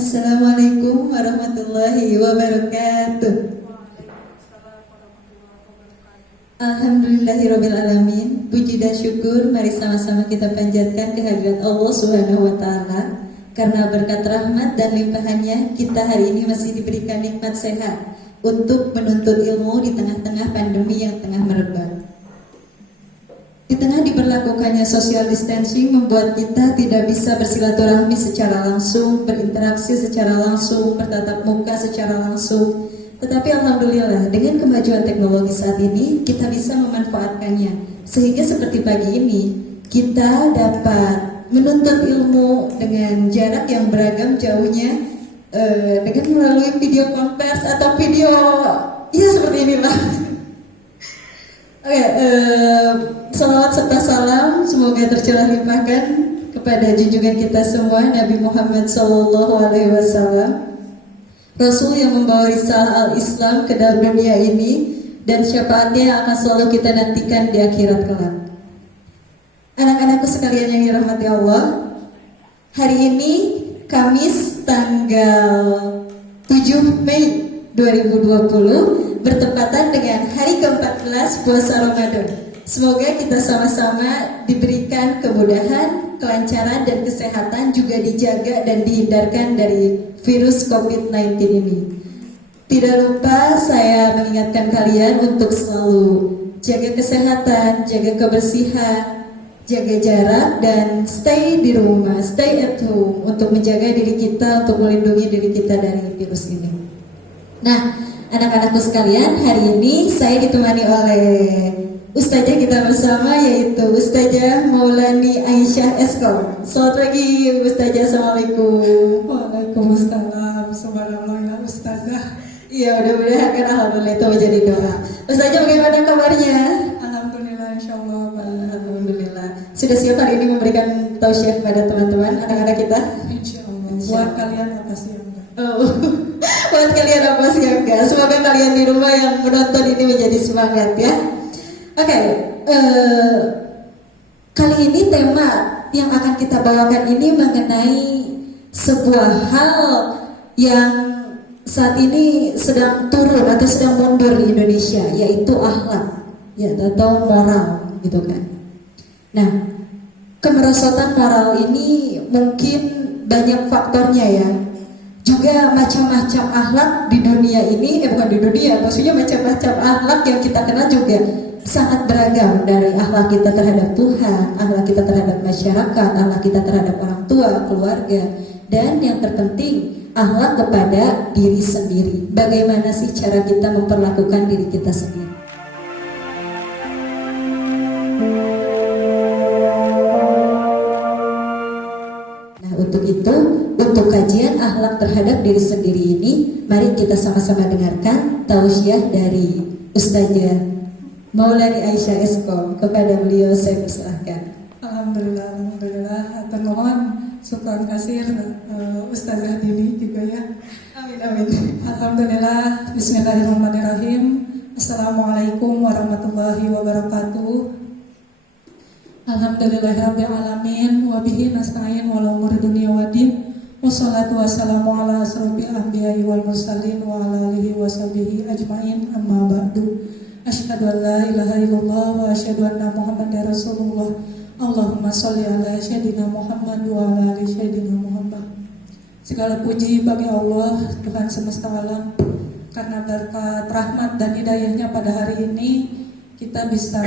Assalamualaikum warahmatullahi wabarakatuh. Alhamdulillahirabbil alamin. Puji dan syukur mari sama-sama kita panjatkan kehadirat Allah Subhanahu wa taala. Karena berkat rahmat dan limpahannya kita hari ini masih diberikan nikmat sehat untuk menuntut ilmu di tengah-tengah pandemi yang tengah merebak. Di tengah diberlakukannya social distancing membuat kita tidak bisa bersilaturahmi secara langsung, berinteraksi secara langsung, bertatap muka secara langsung. Tetapi alhamdulillah dengan kemajuan teknologi saat ini kita bisa memanfaatkannya. Sehingga seperti pagi ini kita dapat menuntut ilmu dengan jarak yang beragam jauhnya dengan melalui video conference atau video ya seperti inilah. Oke, salawat serta salam semoga tercurah limpahkan kepada junjungan kita semua Nabi Muhammad SAW, Rasul yang membawa risalah al-Islam ke dalam dunia ini dan syafaatnya yang akan selalu kita nantikan di akhirat kelak. Anak-anakku sekalian yang dirahmati Allah, hari ini Kamis tanggal 7 Mei 2020 bertepatan dengan hari ke-14 puasa Ramadan. Semoga kita sama-sama diberikan kemudahan, kelancaran dan kesehatan, juga dijaga dan dihindarkan dari virus COVID-19 ini. Tidak lupa saya mengingatkan kalian untuk selalu jaga kesehatan, jaga kebersihan, jaga jarak dan stay di rumah, stay at home untuk menjaga diri kita, untuk melindungi diri kita dari virus ini. Nah, anak-anakku sekalian, hari ini saya ditemani oleh Ustazah kita bersama, yaitu Ustazah Maulani Aisyah Eskom. Selamat pagi Ustazah, Assalamualaikum. Waalaikumsalam, subhanallah Ustazah. Iya, mudah-mudahan kan alhamdulillah itu menjadi doa. Ustazah bagaimana kabarnya? Alhamdulillah, insyaallah. Alhamdulillah. Sudah siap hari ini memberikan tausiah kepada teman-teman, anak-anak kita? Insyaallah. Buat kalian apa sih yang enggak? Oh, buat kalian apa sih yang enggak? Semoga kalian di rumah yang menonton ini menjadi semangat ya. Oke, kali ini tema yang akan kita bawakan ini mengenai sebuah hal yang saat ini sedang turun atau sedang mundur di Indonesia, yaitu akhlak, ya, atau moral, gitu kan. Nah, kemerosotan moral ini mungkin banyak faktornya ya. Juga macam-macam akhlak di dunia ini, bukan di dunia, maksudnya macam-macam akhlak yang kita kenal juga sangat beragam, dari akhlak kita terhadap Tuhan, akhlak kita terhadap masyarakat, akhlak kita terhadap orang tua, keluarga, dan yang terpenting akhlak kepada diri sendiri. Bagaimana sih cara kita memperlakukan diri kita sendiri? Nah, untuk itu, untuk kajian akhlak terhadap diri sendiri ini, mari kita sama-sama dengarkan tausiah dari Ustazah Maulani Aisyah Eskom. Kepada beliau saya persilahkan. Alhamdulillah. Atur nuhun, syukur kasih Ustazah Dini juga ya. Amin. Alhamdulillah. Bismillahirrahmanirrahim. Assalamualaikum warahmatullahi wabarakatuh. Alhamdulillahirabbil alamin wa bihi nasta'in wal umuri dunya waddin. Wassalatu wassalamu ala asrofil anbiya'i wal mursalin wa ala alihi washabihi ajmain, amma ba'du. Asyhadu an la ilaha illallah wa asyhadu anna Muhammadar Rasulullah. Allahumma sholli ala sayyidina Muhammad wa ala ali sayyidina Muhammad. Segala puji bagi Allah, Tuhan semesta alam, karena berkat rahmat dan hidayahnya pada hari ini kita bisa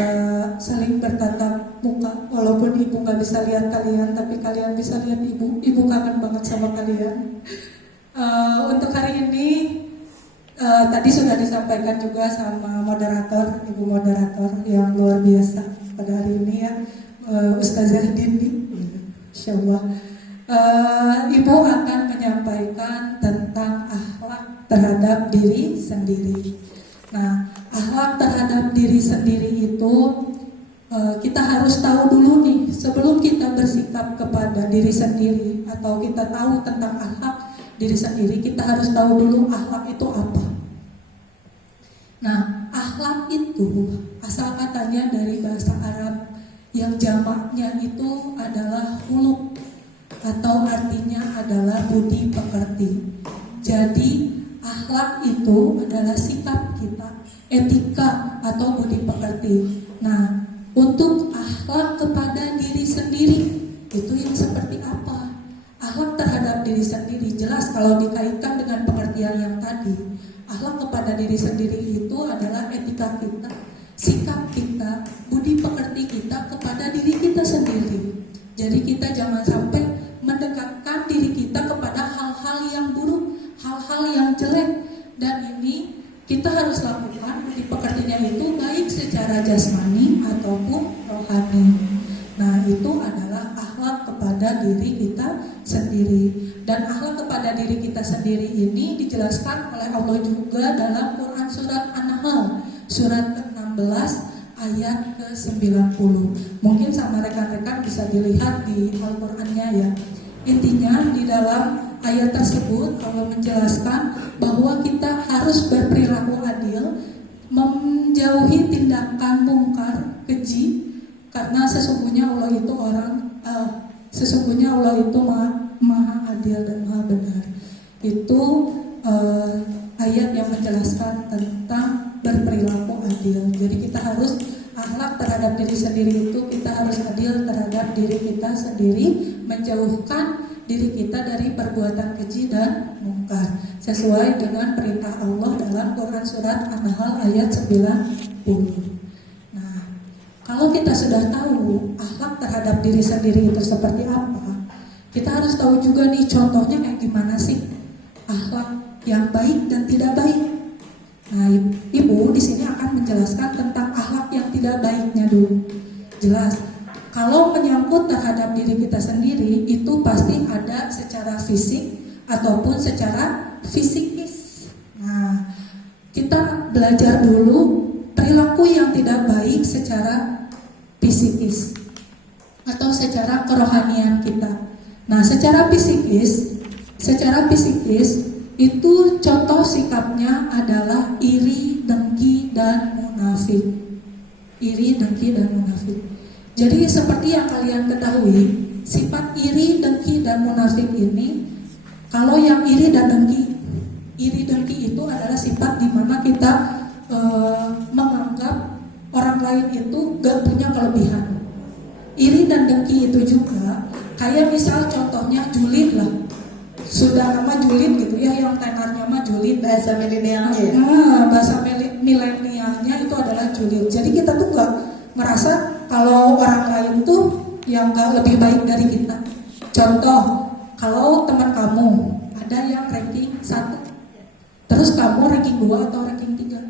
saling bertatap muka. Walaupun ibu gak bisa lihat kalian, tapi kalian bisa lihat ibu. Ibu kangen banget sama kalian. Untuk hari ini tadi sudah disampaikan juga sama moderator, ibu moderator yang luar biasa pada hari ini ya, Ustazah Dini. Insyaallah ibu akan menyampaikan tentang akhlak terhadap diri sendiri. Nah, akhlak terhadap diri sendiri itu kita harus tahu dulu nih, sebelum kita bersikap kepada diri sendiri atau kita tahu tentang akhlak diri sendiri, kita harus tahu dulu akhlak itu apa. Nah, akhlak itu asal katanya dari bahasa Arab yang jamaknya itu adalah khuluq. atau artinya adalah budi pekerti. Jadi akhlak itu adalah sikap kita, etika atau budi pekerti. Nah, untuk akhlak kepada diri sendiri itu yang seperti apa? Akhlak terhadap diri sendiri jelas kalau dikaitkan dengan pengertian yang tadi. Akhlak kepada diri sendiri itu adalah etika kita, sikap kita, budi pekerti kita kepada diri kita sendiri. Jadi kita jangan sampai mendekatkan diri kita kepada hal-hal yang buruk, hal-hal yang jelek. Dan ini kita harus lakukan budi pekertinya itu baik secara jasmani ataupun rohani. Nah, itu adalah akhlak kepada diri kita sendiri. Dan akhlak kepada diri kita sendiri ini dijelaskan oleh Allah juga dalam Quran surat An-Nahl surat ke-16 ayat ke-90. Mungkin sama rekan-rekan bisa dilihat di Al-Qur'annya ya. Intinya di dalam ayat tersebut Allah menjelaskan bahwa kita harus berperilaku adil, menjauhi tindakan mungkar, keji, karena sesungguhnya Allah itu maha adil dan maha benar. Itu ayat yang menjelaskan tentang berperilaku adil. Jadi kita harus akhlak terhadap diri sendiri itu kita harus adil terhadap diri kita sendiri, menjauhkan diri kita dari perbuatan keji dan mungkar sesuai dengan perintah Allah dalam Quran surat An-Nahl ayat 90. Nah, kalau kita sudah tahu akhlak terhadap diri sendiri itu seperti apa, kita harus tahu juga nih contohnya kayak gimana sih akhlak yang baik dan tidak baik. Nah, Ibu di sini akan menjelaskan tentang akhlak yang tidak baiknya dulu. Jelas, kalau menyangkut terhadap diri kita sendiri itu pasti ada secara fisik ataupun secara fisikis. Nah, kita belajar dulu perilaku yang tidak baik secara fisikis atau secara kerohanian kita. Nah, secara fisikis itu contoh sikapnya adalah iri, dengki, dan munafik. Iri, dengki, dan munafik. Jadi seperti yang kalian ketahui, sifat iri, dengki, dan munafik ini, kalau yang iri dan dengki itu adalah sifat di mana kita menganggap orang lain itu gak punya kelebihan. Iri dan dengki itu juga kayak misal contohnya julid lah. Sudah nama julid gitu ya, yang tenarnya mah julid, Bahasa milenialnya ya? Bahasa milenialnya itu adalah julid. Jadi kita tuh gak merasa kalau orang lain tuh yang gak lebih baik dari kita. Contoh, kalau teman kamu ada yang ranking 1, terus kamu ranking 2 atau ranking 3.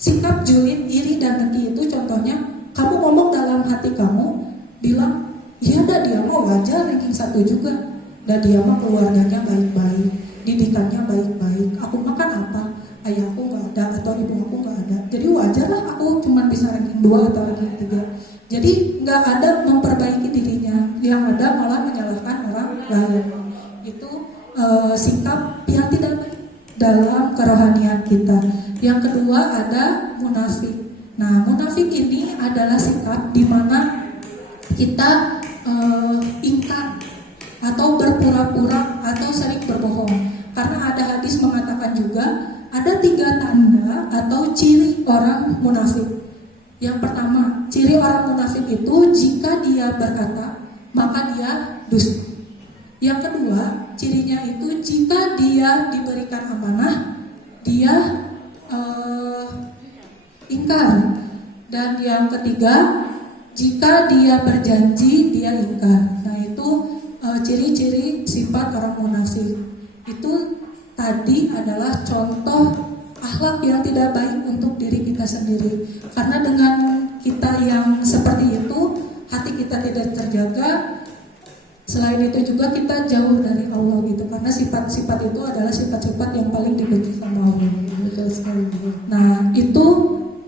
Sikap julid, iri, dan dengki itu contohnya kamu ngomong dalam hati kamu, bilang, iya dah dia mau wajar ranking 1 juga. Dan dia mah keluarganya baik-baik, didikannya baik-baik. Aku makan apa? Ayahku nggak ada atau ibu aku nggak ada. Jadi wajar lah aku cuma bisa ranking 2 atau ranking 3. Jadi nggak ada memperbaiki dirinya, yang ada malah menyalahkan orang lain. Itu sikap yang tidak baik dalam kerohanian kita. Yang kedua ada munafik. Nah, munafik ini adalah sikap di mana kita ingkar atau berpura-pura atau sering berbohong. Karena ada hadis mengatakan juga ada 3 tanda atau ciri orang munafik. Yang pertama, ciri orang munafik itu jika dia berkata maka dia dusta. Yang kedua, cirinya itu jika dia diberikan amanah dia ingkar. Dan yang ketiga, jika dia berjanji dia ingkar. Nah, itu ciri-ciri sifat orang munafik. Itu tadi adalah contoh akhlak yang tidak baik untuk diri kita sendiri. Karena dengan kita yang seperti itu, hati kita tidak terjaga. Selain itu juga kita jauh dari Allah gitu. Karena sifat-sifat itu adalah sifat-sifat yang paling dibenci sama Allah. Nah, itu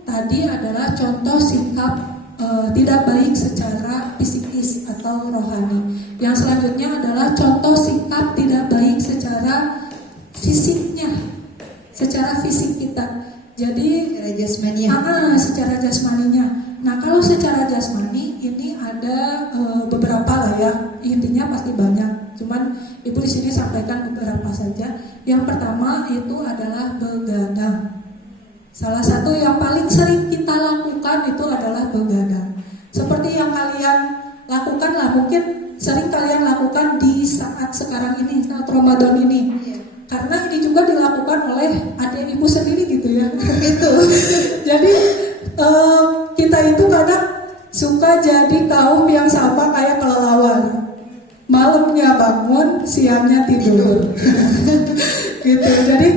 tadi adalah contoh sikap tidak baik secara fisikis atau rohani. Yang selanjutnya adalah contoh sikap tidak baik secara fisiknya, secara fisik kita. Jadi secara jasmaninya. Nah, kalau secara jasmani ini ada beberapa lah ya. Intinya pasti banyak. Cuma cuman Ibu di sini sampaikan beberapa saja. Yang pertama itu adalah begadang. Salah satu yang paling sering kita lakukan itu adalah begadang. Seperti yang kalian lakukan lah, mungkin sering kalian lakukan di saat sekarang ini, saat Ramadan ini. Karena ini juga dilakukan oleh adik ibu sendiri gitu ya. Itu. Jadi kita itu kadang suka jadi kaum yang sama kayak kelelawar. Malamnya bangun, siangnya tidur. Gitu. Jadi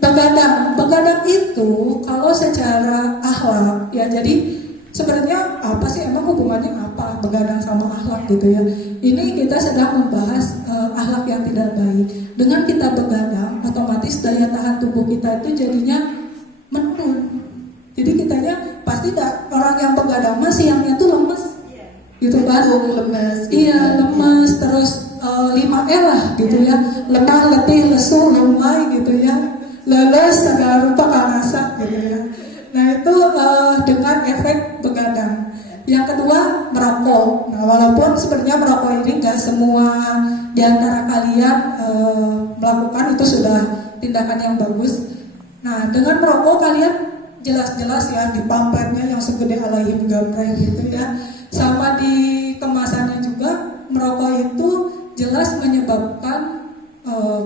begadang itu kalau secara akhlak ya, jadi sebenarnya apa sih, emang hubungannya apa begadang sama akhlak gitu ya. Ini kita sedang membahas akhlak yang tidak baik. Dengan kita begadang, otomatis daya tahan tubuh kita itu jadinya menurun. Jadi kitanya pasti orang yang begadang mah siangnya tuh lemes gitu kan. Lemes. Iya, lemes, terus 5L lah gitu ya. Lemah, letih, lesu, lemai gitu ya. Leles, segala rupa kanasa gitu ya. Nah itu dengan efek begadang. Yang kedua, merokok. Nah walaupun sebenarnya merokok ini nggak semua di antara kalian melakukan, itu sudah tindakan yang bagus. Nah dengan merokok kalian jelas-jelas ya di pamfletnya yang segede alaihim gambreng gitu ya, sama di kemasannya juga, merokok itu jelas menyebabkan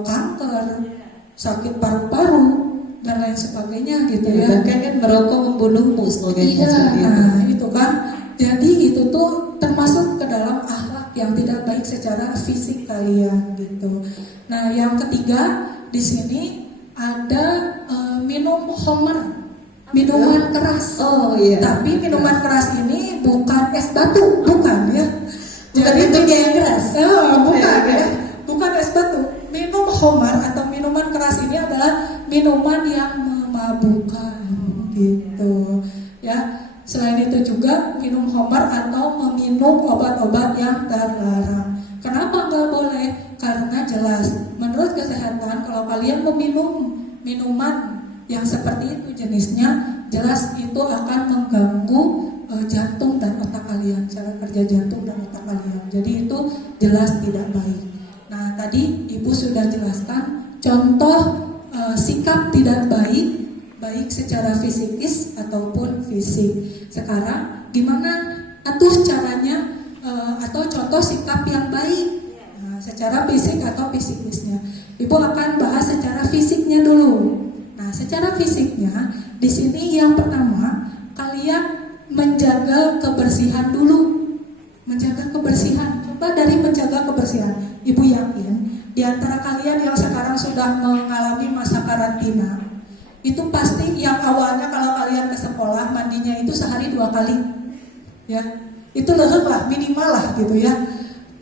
kanker, sakit paru-paru dan lain sebagainya gitu ya. Bahkan kan merokok membunuhmu slogannya. Iya, nah itu kan. Jadi itu tuh termasuk ke dalam akhlak yang tidak baik secara fisik kalian gitu. Nah yang ketiga di sini ada minum homer, minuman keras. Oh iya. Tapi minuman keras ini bukan es batu, bukan ya. Bukan itu yang keras. Bukan ya. Bukan es batu. Minum homer atau minuman keras ini adalah minuman yang memabukkan gitu ya. Selain itu juga minum homer atau meminum obat-obat yang terlarang. Kenapa nggak boleh? Karena jelas menurut kesehatan kalau kalian meminum minuman yang seperti itu jenisnya, jelas itu akan mengganggu jantung dan otak kalian, cara kerja jantung dan otak kalian. Jadi itu jelas tidak baik. Nah tadi Ibu sudah jelaskan contoh sikap tidak baik secara fisikis ataupun fisik. Sekarang gimana caranya atau contoh sikap yang baik secara fisik atau fisikisnya. Ibu akan bahas secara fisiknya dulu. Nah, secara fisiknya di sini yang pertama kalian menjaga kebersihan dulu. Menjaga kebersihan. Coba dari menjaga kebersihan. Ibu yakin di antara kalian yang sekarang sudah mengalami masa karantina, itu pasti yang awalnya kalau kalian ke sekolah mandinya itu sehari 2 kali ya, itu leheng lah, minimal lah gitu ya.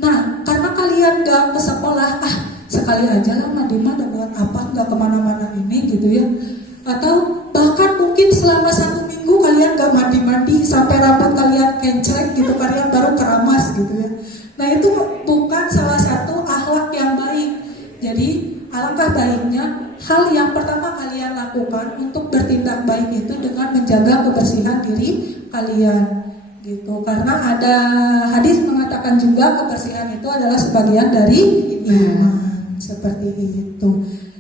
Nah karena kalian gak ke sekolah, sekali aja lah mandi mah buat apa, gak kemana-mana ini gitu ya. Atau bahkan mungkin selama 1 minggu kalian gak mandi-mandi sampai rambut kalian kencrek gitu, kalian baru keramas gitu ya. Nah itu bukan salah satu akhlak yang baik. Jadi alangkah baiknya hal yang pertama kalian lakukan untuk bertindak baik itu dengan menjaga kebersihan diri kalian gitu. Karena ada hadis mengatakan juga kebersihan itu adalah sebagian dari iman. Seperti itu.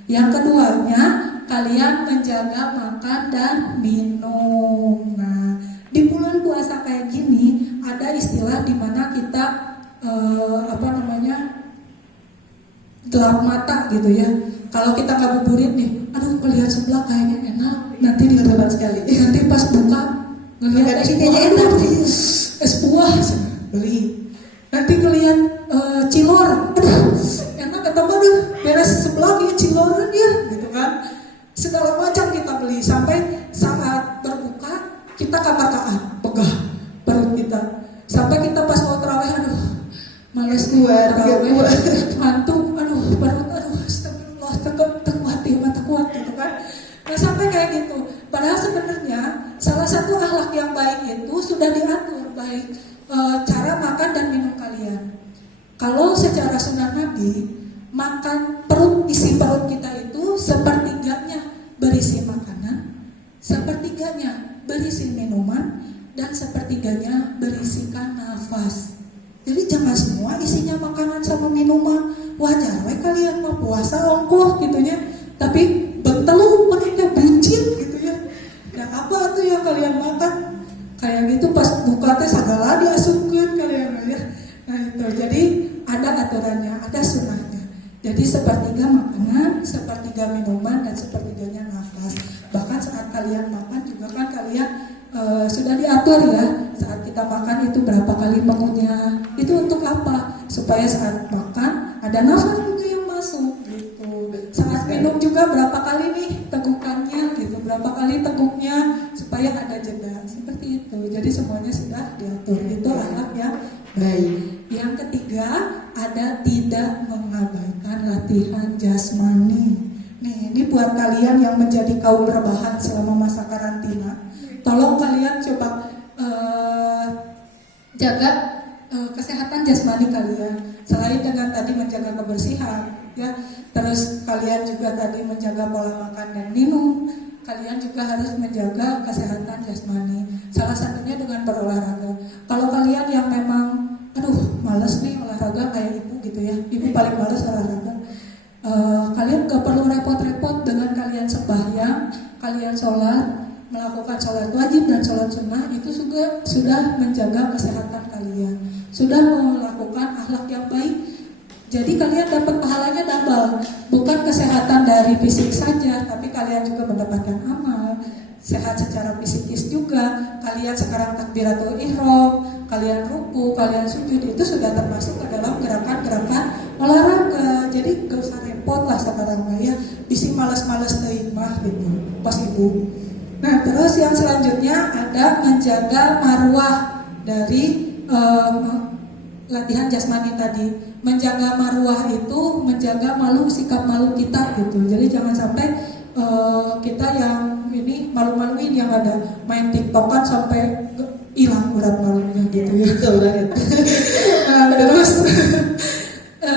Yang keduanya, kalian menjaga makan dan minum. Nah, di bulan puasa kayak gini ada istilah di mana kita gelap mata gitu ya. Kalau kita ngabuburit nih, aduh melihat sebelah kayaknya enak, nanti di tempat sekali. Nanti pas buka ngelihat es buah enak nih, es buah beli. Nanti ngelihat cilor, aduh enak atau aduh beres sebelah ya ciloran ya, gitu kan. Segala macam kita beli sampai saat berbuka kita kata-kata begah perut kita. Sampai kita pas mau terawih, aduh males keluar terawih, ngantuk, aduh perut, aduh astagfirullah, tak kuat gitu kan. Nah sampai kayak gitu. Padahal sebenarnya salah satu akhlak yang baik itu sudah diatur baik cara makan dan minum kalian. Kalau secara sunnah Nabi, makan perut, isi perut kita itu sepertiganya berisi makanan, sepertiganya berisi minuman, dan sepertiganya berisikan nafas. Jadi jangan semua isinya makanan sama minuman. Wah mah puasa ongkoh gitunya, tapi betelu mereka buncit gitu ya. Nah apa tuh yang kalian makan? Kayak gitu pas buka teh segala diasupkeun kalian ya. Nah itu jadi ada aturannya, ada sunnahnya. Jadi sepertiga makanan, sepertiga minuman, dan sepertiganya nafas. Bahkan saat kalian makan juga kan kalian sudah diatur ya. Saat kita makan itu berapa kali mengunyah. Itu untuk apa? Supaya saat makan ada nafas juga yang masuk gitu. Saat minum juga berapa kali nih tegukannya gitu. Berapa kali teguknya supaya ada jeda. Seperti itu. Jadi semuanya sudah diatur. Itu akhlak yang baik. Yang ketiga, ada tidak mengabaikan latihan jasmani. Nih, ini buat kalian yang menjadi kaum rebahan selama masa karantina. Tolong kalian coba jaga kesehatan jasmani kalian. Selain dengan tadi menjaga kebersihan, ya, terus kalian juga tadi menjaga pola makan dan minum. Kalian juga harus menjaga kesehatan jasmani. Salah satunya dengan berolahraga. Kalau kalian yang memang males nih olahraga kayak ibu gitu ya, ibu paling males olahraga. Kalian gak perlu repot-repot dengan kalian sembahyang, kalian sholat, melakukan sholat wajib dan sholat sunnah, itu juga sudah menjaga kesehatan kalian, sudah melakukan akhlak yang baik. Jadi kalian dapat pahalanya double, bukan kesehatan dari fisik saja, tapi kalian juga mendapatkan amal, sehat secara fisikis juga. Kalian sekarang takbiratul ihram, kalian ruku, kalian sujud, itu sudah termasuk ke dalam gerakan-gerakan olahraga. Jadi gak usah repot lah sekarang ya, bisi malas-malas teuing mah gitu pas ibu. Nah terus yang selanjutnya ada menjaga marwah dari latihan jasmani tadi. Menjaga marwah itu menjaga malu, sikap malu kita gitu. Jadi jangan sampai kita yang ini malu-maluin, yang ada main tiktokan sampai hilang berat malunya gitu ya. Betul banget. Terus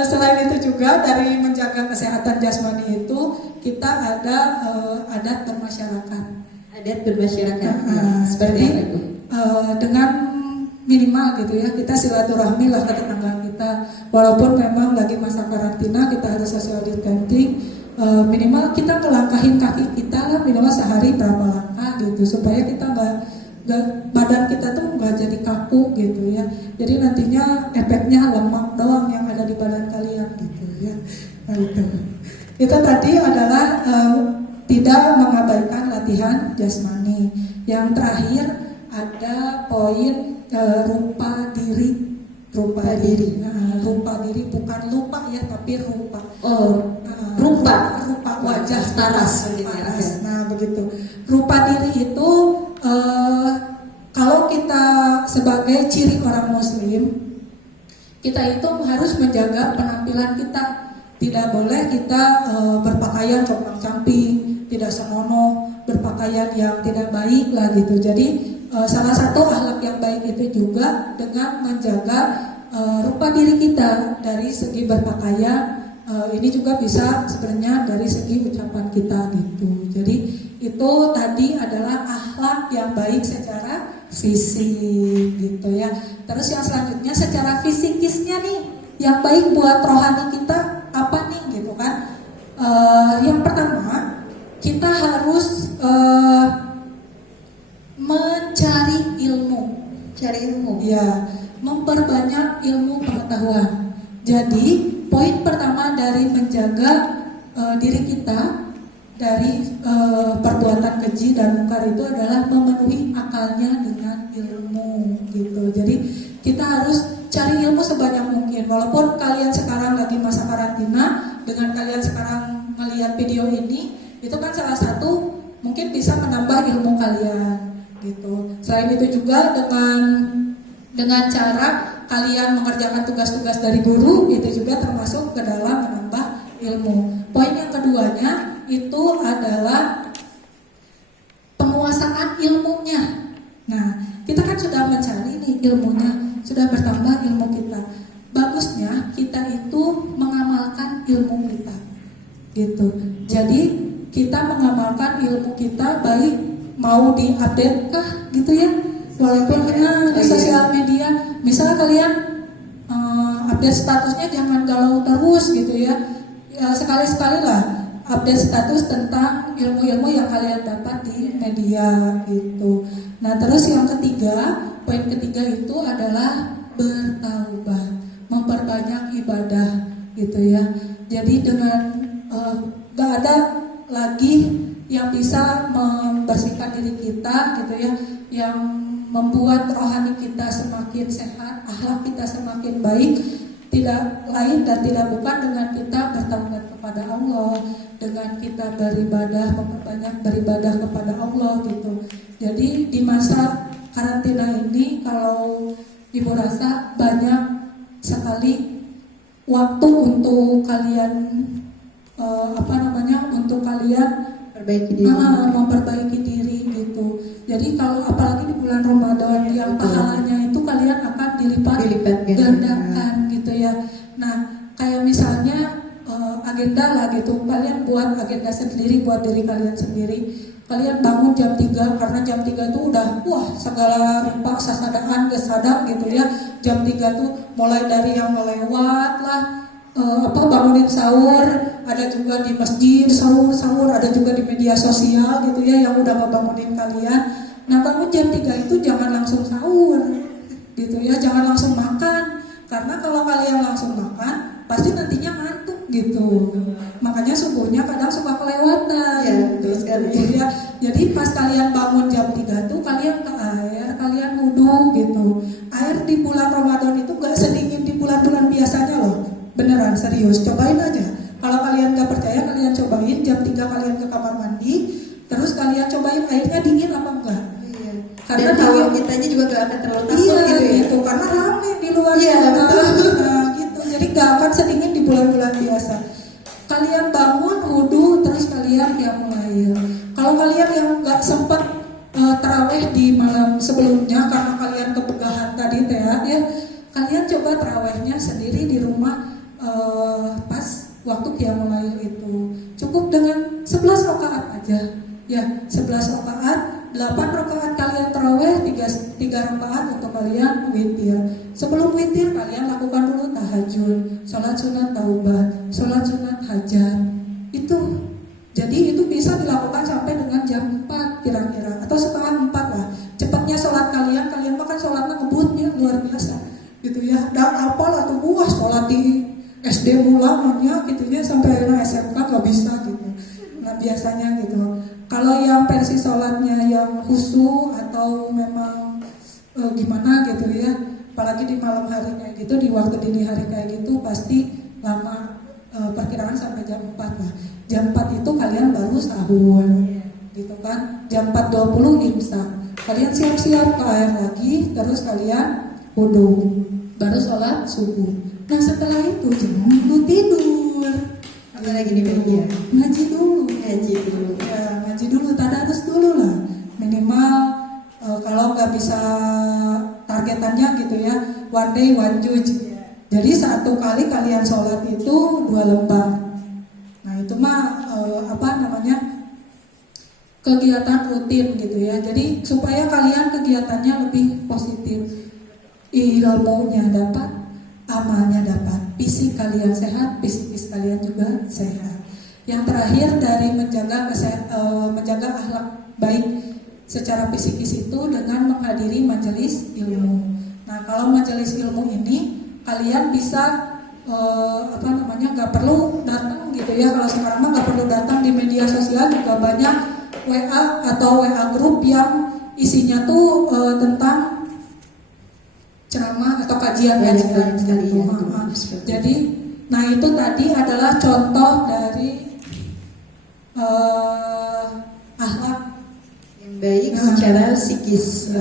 selain itu juga dari menjaga kesehatan jasmani itu kita ada adat bermasyarakat. Adat bermasyarakat. Seperti Jadi apa itu? Dengan minimal gitu ya, kita silaturahmi lah ke tetangga kita. Walaupun memang lagi masa karantina, kita harus social distancing. Minimal kita ngelangkahin kaki kita lah minimal sehari berapa langkah gitu, supaya kita nggak badan kita tuh nggak jadi kaku gitu ya. Jadi nantinya efeknya lemak doang yang ada di badan kalian gitu ya. Nah, itu tadi adalah tidak mengabaikan latihan jasmani. Yang terakhir ada poin rupa diri. Rupa diri bukan lupa ya, tapi rupa. Rupa wajah paras. Nah begitu. Rupa diri itu kalau kita sebagai ciri orang muslim, kita itu harus menjaga penampilan kita. Tidak boleh kita berpakaian compang-camping, tidak senonoh, berpakaian yang tidak baik lah gitu. Jadi salah satu akhlak yang baik itu juga dengan menjaga rupa diri kita dari segi berpakaian. Ini juga bisa sebenarnya dari segi ucapan kita gitu. Jadi itu tadi adalah akhlak yang baik secara fisik gitu ya. Terus yang selanjutnya secara fisikisnya nih, yang baik buat rohani kita apa nih gitu kan? Yang pertama kita harus mencari ilmu. Cari ilmu. Ya, memperbanyak ilmu pengetahuan. Jadi poin pertama dari menjaga diri kita dari perbuatan keji dan mungkar itu adalah memenuhi akalnya dengan ilmu gitu. Jadi kita harus cari ilmu sebanyak mungkin. Walaupun kalian sekarang lagi masa karantina, dengan kalian sekarang melihat video ini, itu kan salah satu mungkin bisa menambah ilmu kalian gitu. Selain itu juga dengan cara kalian mengerjakan tugas-tugas dari guru, itu juga termasuk ke dalam menambah ilmu. Poin yang keduanya itu adalah penguasaan ilmunya. Nah, kita kan sudah mencari nih ilmunya, sudah bertambah ilmu kita. Bagusnya kita itu mengamalkan ilmu kita, gitu. Jadi kita mengamalkan ilmu kita, baik mau diupdate kah, gitu ya. Walaupun di sosial media, misalnya kalian update statusnya jangan galau terus gitu ya. sekali-sekali lah update status tentang ilmu-ilmu yang kalian dapat di media gitu. Nah terus yang ketiga, poin ketiga itu adalah bertaubat, memperbanyak ibadah gitu ya. Jadi dengan gak ada lagi yang bisa membersihkan diri kita gitu ya, yang membuat rohani kita semakin sehat, akhlak kita semakin baik, tidak lain dan tidak bukan dengan kita bertaubat kepada Allah, dengan kita beribadah, memperbanyak beribadah kepada Allah gitu. Jadi di masa karantina ini kalau Ibu rasa banyak sekali waktu untuk kalian untuk kalian Perbaiki diri. memperbaiki diri gitu. Jadi kalau apalagi di bulan Ramadan yang pahalanya itu kalian akan dilipat gandakan gitu ya. Nah kayak misalnya agenda lah gitu, kalian buat agenda sendiri buat diri kalian sendiri. Kalian bangun jam 3 karena jam 3 itu udah segala rupa sasadaan kesadap gitu ya. Jam 3 tuh mulai dari yang melewat lah, bangunin sahur, ada juga di masjid sahur, ada juga di media sosial gitu ya yang udah ngebangunin kalian. Nah bangun jam 3 itu jangan langsung sahur gitu ya, jangan langsung makan, karena kalau kalian langsung makan pasti nantinya ngantuk gitu. Makanya subuhnya kadang suka kelewatan ya, betul sekali. Ya. Jadi pas kalian bangun jam 3 tuh kalian ke air, kalian wudhu gitu. Air di bulan Ramadan itu gak sedingin di bulan-bulan biasanya loh. Beneran serius, cobain aja. Kalau kalian gak percaya, kalian cobain jam 3 kalian ke kamar mandi, terus kalian cobain airnya dingin apa enggak. Iya. Karena dan kalau kitanya juga gak akan terlalu takut gitu ya. Gitu, karena rame di luar sana. Nah, gitu. Jadi gak akan sedingin di bulan-bulan biasa. Kalian bangun wudhu, terus kalian mulai. Kalau kalian yang gak sempat terawih di malam sebelumnya karena kalian kepegahan tadi ya, kalian coba terawihnya sendiri di rumah pas waktu qiyamul lail itu. Cukup dengan 11 rakaat aja. Ya, 11 rakaat, 8 rakaat kalian terawih, 3 rakaat untuk kalian witir. Sebelum witir kalian lakukan dulu tahajud, sholat sunat taubat, sholat sunat hajat. Itu jadi itu bisa dilakukan sampai dengan jam 4 kira-kira atau setengah 4 lah. Cepatnya sholat kalian makan sholatnya ngebutnya luar biasa gitu ya. Dan apalah tuh sholat di SD mulanya gitu ya sampai akhirnya SMK gak bisa gitu. Nah biasanya gitu. Kalau yang versi sholatnya yang khusyuk atau memang gimana gitu ya, apalagi di malam hari kayak gitu, di waktu dini hari kayak gitu pasti lama, perkiraan sampai jam 4 lah. Jam 4 itu kalian baru sahur gitu kan. Jam 4.20 imsak. Kalian siap-siap ke air lagi, terus kalian wudhu, baru sholat subuh. Nah setelah itu jangan dulu tidur. Apa lagi nih ya? Ngaji dulu. Ya, ngaji dulu, tadarus dulu lah. Minimal kalau nggak bisa targetannya gitu ya, one day one juz. Jadi satu kali kalian sholat itu 2 lembar. Nah itu mah kegiatan rutin gitu ya. Jadi supaya kalian kegiatannya lebih positif, ilmunya dapat, amalnya dapat, fisik kalian sehat, psikis kalian juga sehat. Yang terakhir dari menjaga akhlak baik secara psikis itu dengan menghadiri majelis ilmu. Nah kalau majelis ilmu ini kalian bisa nggak perlu datang gitu ya. Kalau sekarang mah nggak perlu datang, di media sosial juga banyak WA atau WA grup yang isinya tuh tentang ceramah atau kajian. Jadi, nah itu tadi adalah contoh dari akhlak yang baik secara psikis,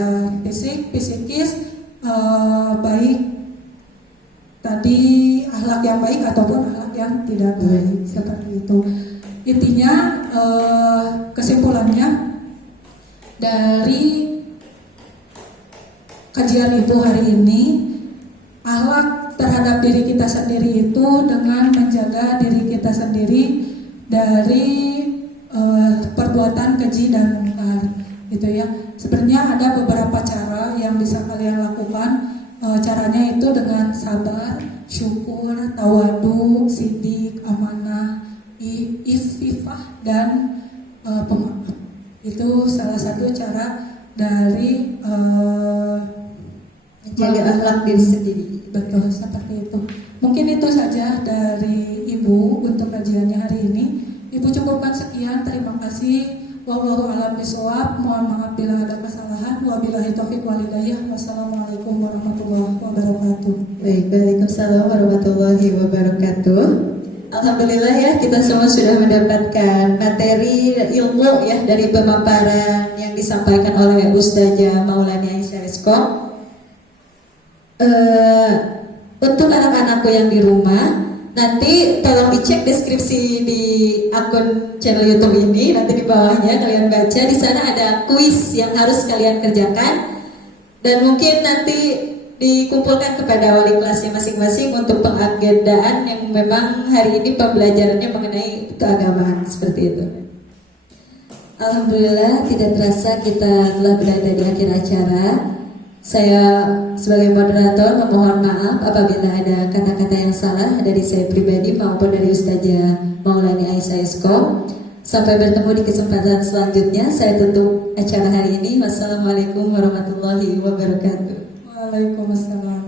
psikis baik. Tadi akhlak yang baik ataupun akhlak yang tidak baik, seperti itu. Intinya kesimpulannya dari kajian itu hari ini, akhlak terhadap diri kita sendiri itu dengan menjaga diri kita sendiri dari perbuatan keji dan mungkar gitu ya. Sebenarnya ada beberapa cara yang bisa kalian lakukan. Caranya itu dengan sabar, syukur, tawadu, sidik, amanah, ififah, dan pemaaf. Itu salah satu cara dari menjaga akhlak diri sendiri. betul seperti itu. Mungkin itu saja dari Ibu untuk kajiannya hari ini. Ibu cukupkan sekian. Terima kasih. Wallahu a'lam bishawab. Mohon maaf bila ada kesalahan. Wabillahi taufiq wal hidayah. Wassalamualaikum warahmatullahi wabarakatuh. Baik, waalaikumsalam warahmatullahi wabarakatuh. Alhamdulillah ya, kita semua sudah mendapatkan materi ilmu ya dari pemaparan yang disampaikan oleh Ustazah Maulani Aisyah Esko. Untuk anak-anakku yang di rumah, nanti tolong dicek deskripsi di akun channel YouTube ini, nanti di bawahnya kalian baca, di sana ada kuis yang harus kalian kerjakan, dan mungkin nanti dikumpulkan kepada wali kelasnya masing-masing untuk pengagendaan yang memang hari ini pembelajarannya mengenai keagamaan seperti itu. Alhamdulillah, tidak terasa kita telah berada di akhir acara. Saya sebagai moderator memohon maaf apabila ada kata-kata yang salah dari saya pribadi maupun dari Ustazah Maulani Aisyah Esko. Sampai bertemu di kesempatan selanjutnya. Saya tutup acara hari ini. Wassalamualaikum warahmatullahi wabarakatuh. Waalaikumsalam.